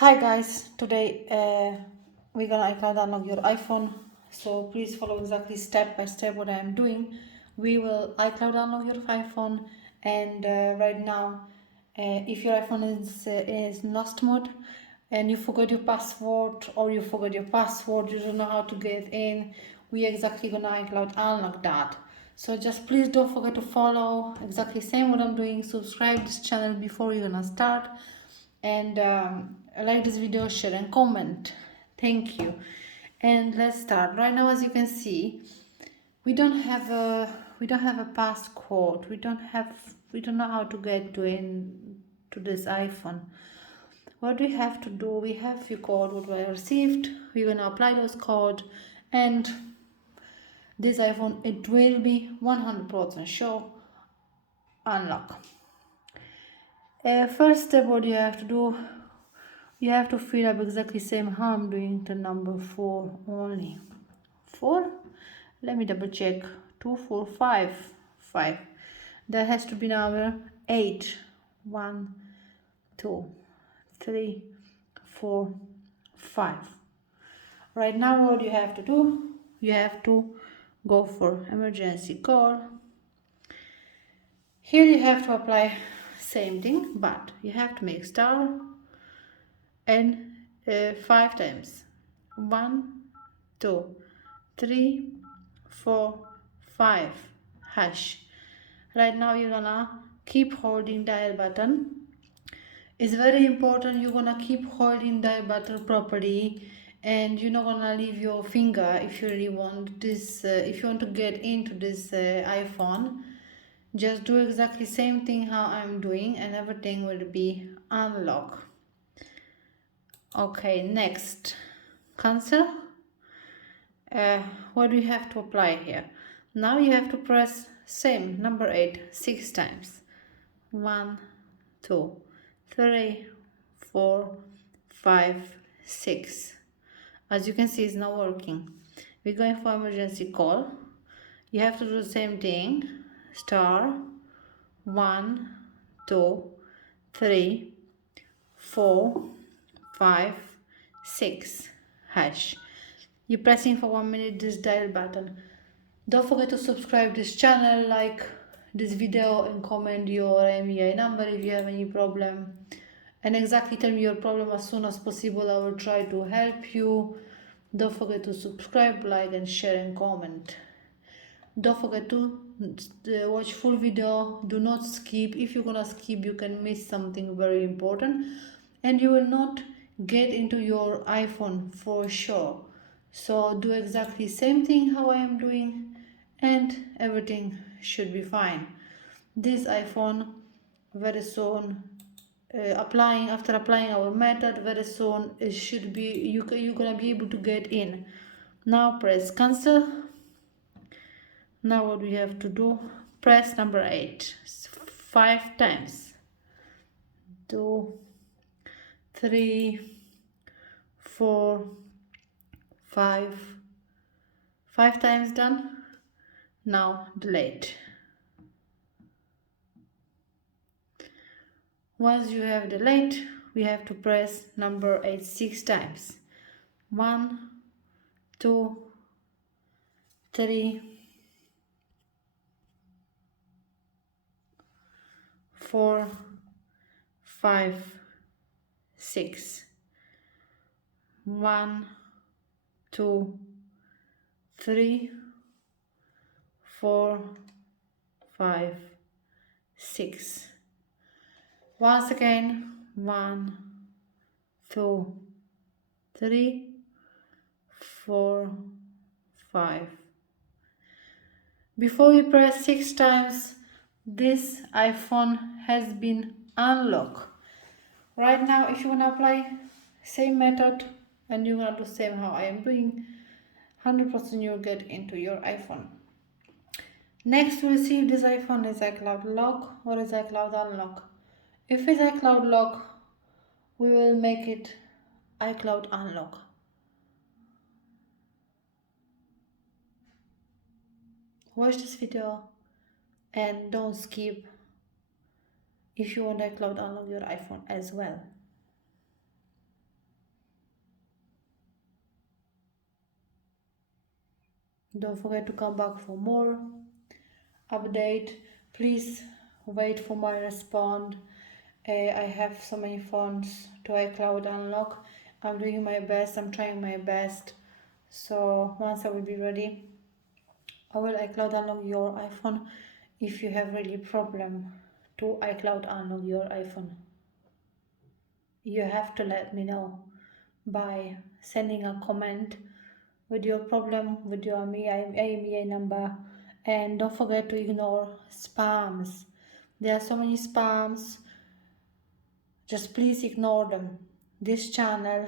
Hi guys, today we're gonna iCloud unlock your iPhone. So please follow exactly step by step what I am doing. We will iCloud unlock your iPhone, and right now, if your iPhone is lost mode and you forgot your password or you forgot your password, you don't know how to get in, we exactly gonna iCloud unlock that. So just please don't forget to follow exactly same what I'm doing. Subscribe this channel before you're gonna start, and like this video, share and comment. Thank you. And let's start right now. As you can see, we don't have a passcode. We don't know how to get to this iPhone. What we have to do, we have few code what we received. We're gonna apply those code, and this iPhone, it will be 100% sure unlock. First step, what you have to do, you have to fill up exactly same how I'm doing the number 4 only. 4, let me double check. 2 4 5 5. There has to be number 8. 1 2 3 4 5. Right now what you have to do, you have to go for emergency call. Here you have to apply same thing, but you have to make star and 5 times. 1 2 3 4 5 hash. Right now you're gonna keep holding dial button. It's very important you're gonna keep holding dial button properly, and you're not gonna leave your finger if you really want this. If you want to get into this iPhone, just do exactly same thing how I'm doing, and everything will be unlocked. Okay, next, cancel. What do you have to apply here? Now you have to press same number 8 6 times. 1 2 3 4 5 6. As you can see, it's not working. We're going for emergency call. You have to do the same thing. Star 1 2 3 4 5 6 hash. You're pressing for 1 minute this dial button. Don't forget to subscribe this channel, like this video, and comment your imei number if you have any problem, and exactly tell me your problem as soon as possible. I will try to help you. Don't forget to subscribe, like and share and comment. Don't forget to watch full video. Do not skip. If you're gonna skip, you can miss something very important, and you will not get into your iPhone for sure. So do exactly same thing how I am doing, and everything should be fine. This iPhone, very soon, after applying our method, very soon it should be, you're gonna be able to get in. Now press cancel. Now what we have to do, press number 8 5 times. 2 3 4 5 5 times done. Now delete. Once you have delete, we have to press number 8 6 times. 1 2 3 4 5 6. 1 2 3 4 5 6. Once again, 1 2 3 4 5. Before you press 6 times, this iPhone has been unlocked. Right now, if you want to apply same method and you want to do same how I am doing, 100% you'll get into your iPhone. Next, we'll see if this iPhone is iCloud lock or is iCloud unlock. If it's iCloud lock, we will make it iCloud unlock. Watch this video and don't skip if you want iCloud unlock your iPhone as well. Don't forget to come back for more update. Please wait for my response. I have so many phones to iCloud unlock. I'm doing my best, I'm trying my best. So once I will be ready, I will iCloud unlock your iPhone. If you have really problem to iCloud unlock your iPhone, you have to let me know by sending a comment with your problem, with your IMEI number, and don't forget to ignore spams. There are so many spams, just please ignore them. This channel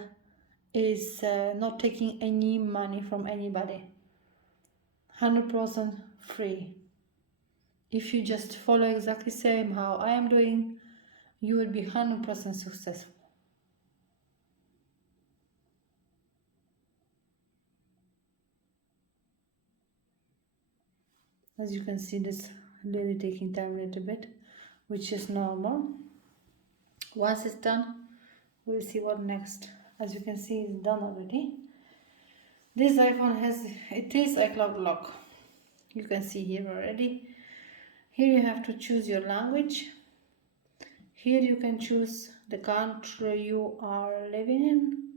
is not taking any money from anybody, 100% free. If you just follow exactly same how I am doing, you will be 100% successful. As you can see, this really taking time a little bit, which is normal. Once it's done, we'll see what next. As you can see, it's done already. This iPhone it is iCloud lock. You can see here already. Here you have to choose your language. Here you can choose the country you are living in,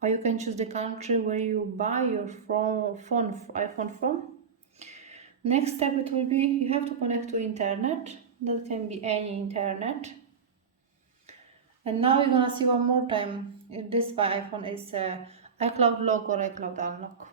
or you can choose the country where you buy your iPhone from. Next step it will be you have to connect to internet. That can be any internet. And now you're gonna see one more time if this by iPhone is iCloud lock or iCloud unlock.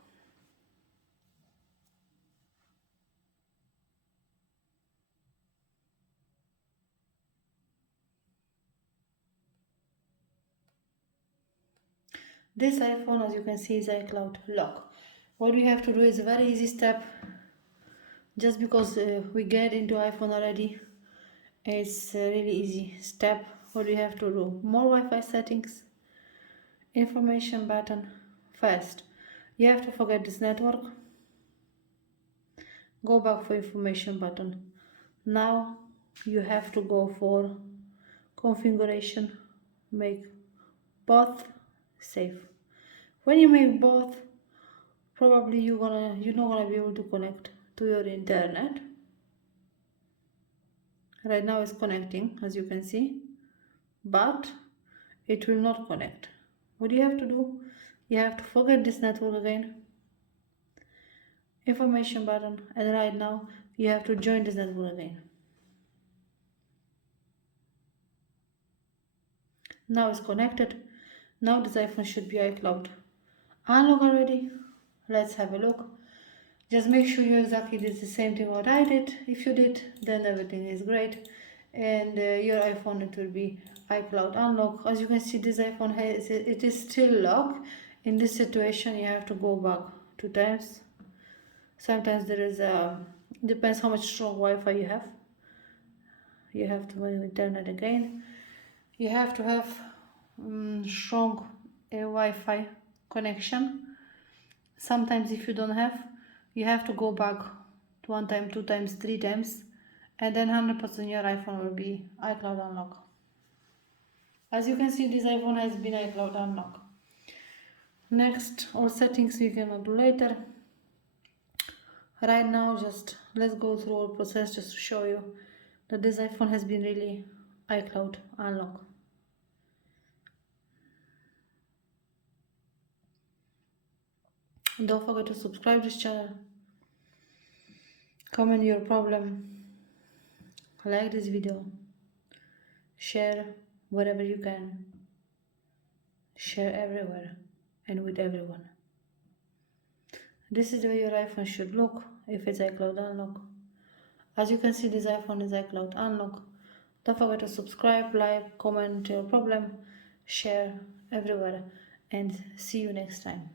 This iPhone, as you can see, is iCloud lock. What we have to do is a very easy step. Just because we get into iPhone already, it's a really easy step. What we have to do: more Wi-Fi settings, information button. First, you have to forget this network. Go back for information button. Now you have to go for configuration. Make both safe. When you make both, probably you're not gonna be able to connect to your internet. Right now it's connecting, as you can see, but it will not connect. What do you have to do? You have to forget this network again, information button, and right now you have to join this network again. Now it's connected. Now this iPhone should be iCloud unlock already. Let's have a look. Just make sure you exactly did the same thing what I did. If you did, then everything is great, and your iPhone, it will be iCloud unlock. As you can see, this iPhone it is still locked. In this situation, you have to go back 2 times. Sometimes there is depends how much strong Wi-Fi you have. You have to run internet again. You have to have strong Wi-Fi connection. Sometimes if you don't have, you have to go back 1 time, 2 times, 3 times, and then 100% your iPhone will be iCloud unlock. As you can see, this iPhone has been iCloud unlock. Next, all settings we can do later. Right now, just let's go through our process just to show you that this iPhone has been really iCloud unlock. Don't forget to subscribe this channel, comment your problem, like this video, share wherever you can, share everywhere and with everyone. This is the way your iPhone should look if it's iCloud unlock. As you can see, this iPhone is iCloud unlock. Don't forget to subscribe, like, comment your problem, share everywhere, and see you next time.